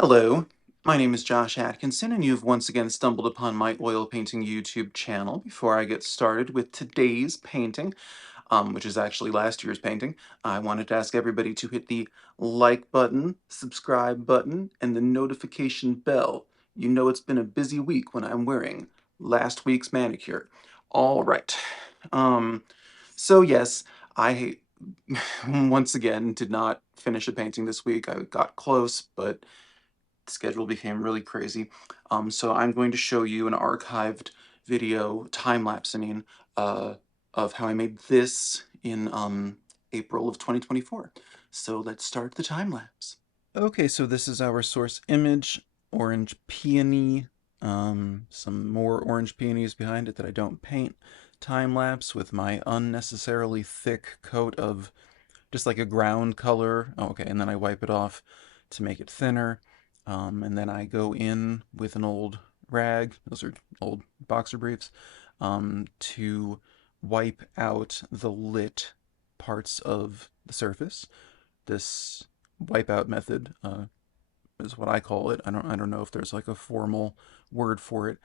Hello, my name is Josh Atkinson, and you've once again stumbled upon my oil painting YouTube channel. Before I get started with today's painting, which is actually last year's painting, I wanted to ask everybody to hit the like button, subscribe button, and the notification bell. You know it's been a busy week when I'm wearing last week's manicure. All right. Um, so yes, I once again did not finish a painting this week. I got close, but schedule became really crazy. So I'm going to show you an archived video, time-lapsing, uh, of how I made this in April of 2024. So let's start the time lapse. Okay, so this is our source image, orange peony, some more orange peonies behind it that I don't paint. Time lapse with my unnecessarily thick coat of just like a ground color. Oh, okay, and then I wipe it off to make it thinner. And then I go in with an old rag, those are old boxer briefs, to wipe out the lit parts of the surface. This wipeout method is what I call it. I don't know if there's like a formal word for it,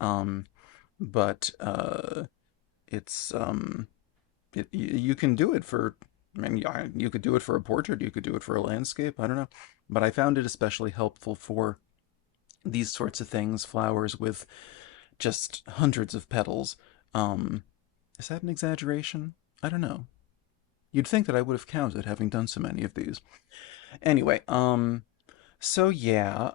um, but it's you can do it for, I mean, you could do it for a portrait, you could do it for a landscape, I don't know. But I found it especially helpful for these sorts of things, flowers with just hundreds of petals. Um, is that an exaggeration? I don't know. You'd think that I would have counted having done so many of these. Anyway, so yeah,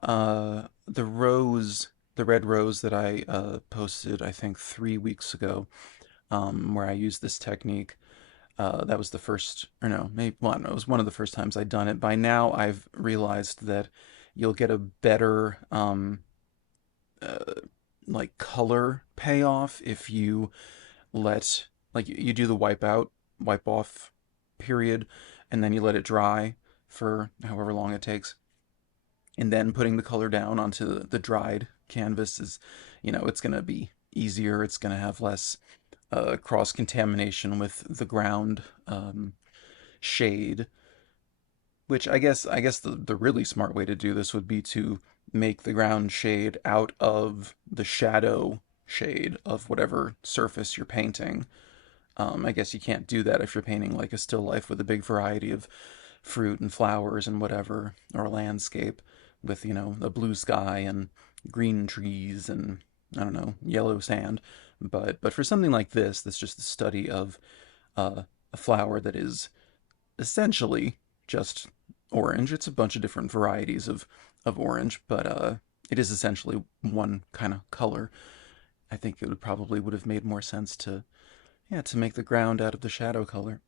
the red rose that I posted, I think 3 weeks ago, where I used this technique. That was the first, or no, maybe, well, I don't know, it was one of the first times I'd done it. By now, I've realized that you'll get a better, uh, like, color payoff if you let, like, you do the wipe off period, and then you let it dry for however long it takes. And then putting the color down onto the dried canvas is, it's going to be easier. It's going to have less cross contamination with the ground shade. Which I guess the really smart way to do this would be to make the ground shade out of the shadow shade of whatever surface you're painting. I guess you can't do that if you're painting like a still life with a big variety of fruit and flowers and whatever, or a landscape with, a blue sky and green trees and, I don't know, yellow sand. But for something like this, that's just the study of a flower that is essentially just orange. It's a bunch of different varieties of orange, but it is essentially one kind of color. I think it would have made more sense to, yeah, to make the ground out of the shadow color.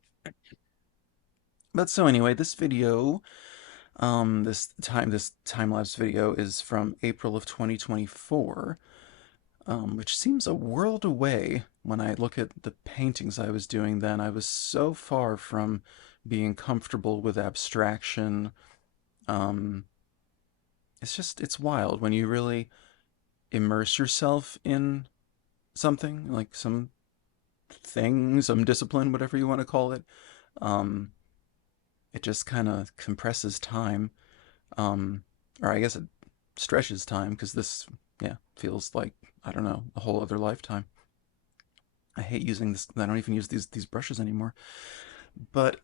But so anyway, this time lapse video is from April of 2024, which seems a world away. When I look at the paintings I was doing then, I was so far from being comfortable with abstraction. Um, it's wild when you really immerse yourself in something, like some thing, some discipline, whatever you want to call it. Um, it just kind of compresses time, um, or I guess it stretches time because this, yeah, feels like, I don't know, a whole other lifetime. I hate using this. I don't even use these brushes anymore. But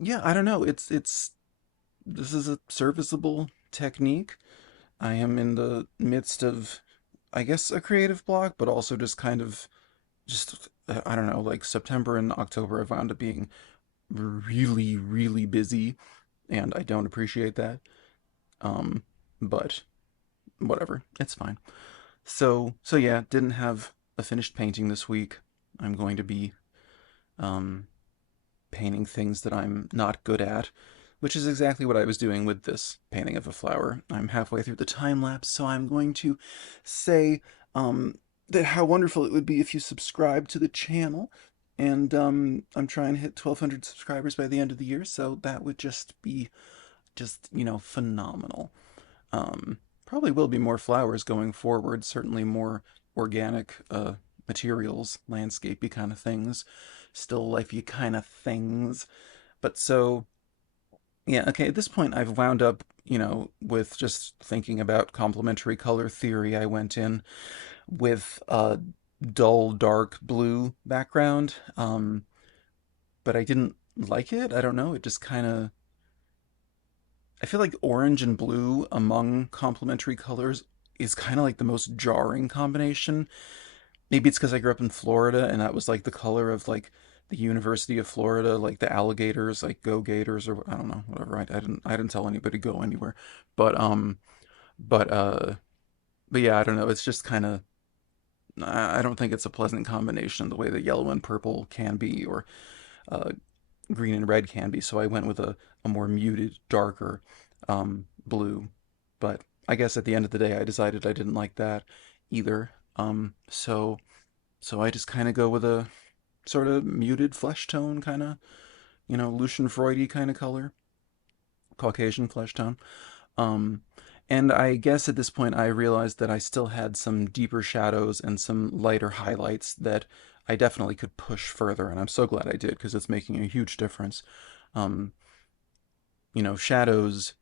yeah, I don't know. It's this is a serviceable technique. I am in the midst of, I guess, a creative block, but also just kind of just, I don't know, like September and October have wound up being really, really busy, and I don't appreciate that. Um, but whatever, it's fine. So yeah, didn't have a finished painting this week. I'm going to be um painting things that I'm not good at, which is exactly what I was doing with this painting of a flower. I'm halfway through the time lapse, so I'm going to say that how wonderful it would be if you subscribe to the channel. And I'm trying to hit 1,200 subscribers by the end of the year, so that would just be phenomenal. Probably will be more flowers going forward, certainly more organic materials, landscapey kind of things, still lifey kind of things. But so Yeah, okay, at this point I've wound up, with just thinking about complementary color theory. I went in with a dull dark blue background, but I didn't like it. I don't know, it just kind of I feel like orange and blue among complementary colors is kind of like the most jarring combination. Maybe it's because I grew up in Florida and that was like the color of like the University of Florida, like the alligators, like go Gators, or I don't know, whatever. I didn't tell anybody to go anywhere, but but uh, but yeah, I don't know. It's just kind of I don't think it's a pleasant combination the way that yellow and purple can be, or uh, green and red can be. So I went with a more muted, darker blue. But I guess at the end of the day, I decided I didn't like that either. So I just kind of go with a sort of muted flesh tone, kind of, Lucian Freudy kind of color, Caucasian flesh tone. Um, and I guess at this point, I realized that I still had some deeper shadows and some lighter highlights that I definitely could push further. And I'm so glad I did because it's making a huge difference. Um, Shadows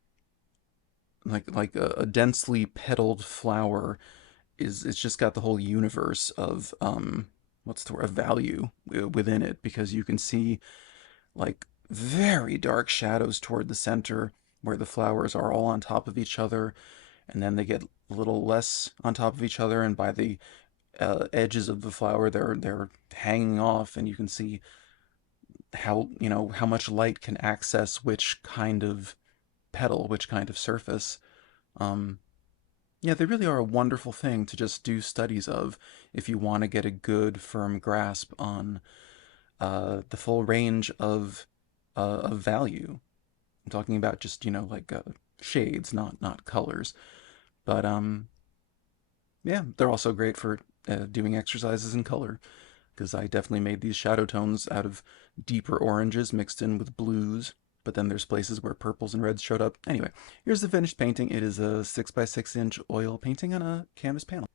like a densely petaled flower is it's just got the whole universe of what's the word of value within it because you can see like very dark shadows toward the center where the flowers are all on top of each other, and then they get a little less on top of each other, and by the edges of the flower they're hanging off, and you can see how much light can access which kind of petal, which kind of surface. um yeah, they really are a wonderful thing to just do studies of if you want to get a good firm grasp on the full range of value. I'm talking about just like shades, not colors. But yeah, they're also great for doing exercises in color because I definitely made these shadow tones out of deeper oranges mixed in with blues. But then there's places where purples and reds showed up. Anyway, here's the finished painting. It is a 6 by 6 inch oil painting on a canvas panel.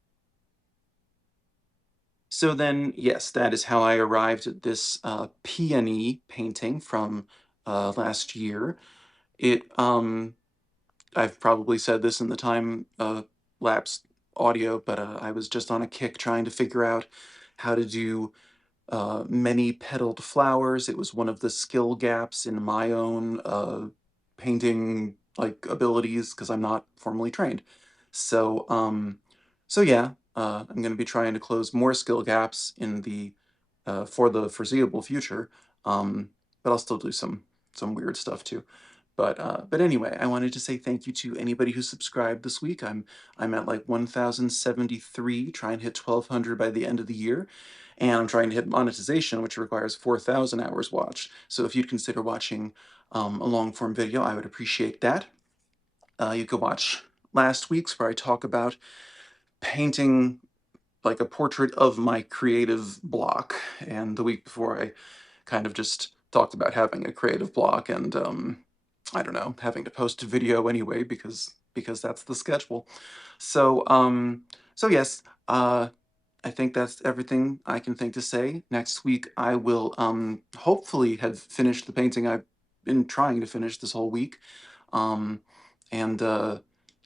So then, yes, that is how I arrived at this Peony painting from last year. It I've probably said this in the time lapse audio, but I was just on a kick trying to figure out how to do many petaled flowers. It was one of the skill gaps in my own painting like abilities because I'm not formally trained. So so yeah, I'm going to be trying to close more skill gaps in the for the foreseeable future. But I'll still do some weird stuff too. But anyway, I wanted to say thank you to anybody who subscribed this week. I'm at like 1,073, trying to hit 1,200 by the end of the year, and I'm trying to hit monetization, which requires 4,000 hours watched. So if you'd consider watching a long form video, I would appreciate that. You could watch last week's where I talk about painting like a portrait of my creative block, and the week before I kind of just talked about having a creative block and I don't know, having to post a video anyway because that's the schedule. So so yes, I think that's everything I can think to say. Next week I will hopefully have finished the painting I've been trying to finish this whole week. Um and uh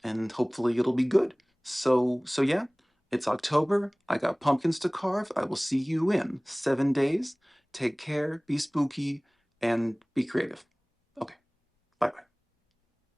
and hopefully it'll be good. So yeah, it's October. I got pumpkins to carve. I will see you in 7 days. Take care, be spooky, and be creative.